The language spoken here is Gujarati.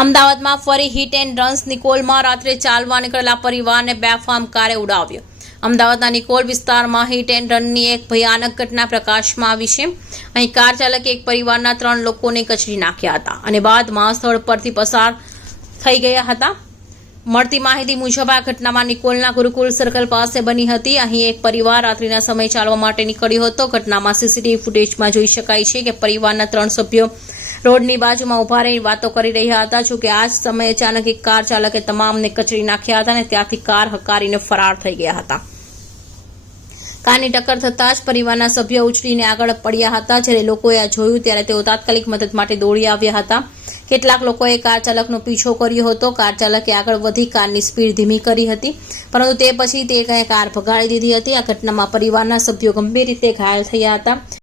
અમદાવાદમાં ફરી હિટ એન્ડ રન્સ. નિકોલમાં રાત્રે ચાલવા નીકળેલા પરિવારને બેફામ કારે ઉડાવ્યો. અમદાવાદના નિકોલ વિસ્તારમાં હિટ એન્ડ રનની એક ભયાનક ઘટના પ્રકાશમાં આવી છે. અહીં કાર ચાલકે એક પરિવારના 3 લોકોને કચડી નાખ્યા હતા અને બાદમાં સ્થળ પરથી પસાર થઈ ગયા હતા. મળતી માહિતી મુજબ આ ઘટનામાં નિકોલના ગુરુકુલ સર્કલ પાસે બની હતી. અહીં એક પરિવાર રાત્રિના સમયે ચાલવા માટે નીકળ્યો હતો. ઘટનામાં સીસીટીવી ફૂટેજમાં જોઈ શકાય છે કે પરિવારના 3 સભ્યો રોડની બાજુમાં ઉભા રહી વાતો કરી રહ્યા હતા. જોકે આ જ સમયે અચાનક એક કાર ચાલકે તમામને કચડી નાખ્યા હતા અને ત્યાંથી કાર હકારીને ફરાર થઈ ગયા હતા. કારની ટક્કર થતાં જ પરિવારના સભ્યો ઉછળીને આગળ પડ્યા હતા. જ્યારે લોકોએ આ જોયું ત્યારે તેઓ તાત્કાલિક મદદ માટે દોડી આવ્યા હતા. કેટલાક લોકોએ કાર ચાલકનો પીછો કર્યો હતો. કાર ચાલકે આગળ વધી કારની સ્પીડ ધીમી કરી હતી, પરંતુ તે પછી તે કાર ભગાડી દીધી હતી. આ ઘટનામાં પરિવારના સભ્યો ગંભીર રીતે ઘાયલ થયા હતા.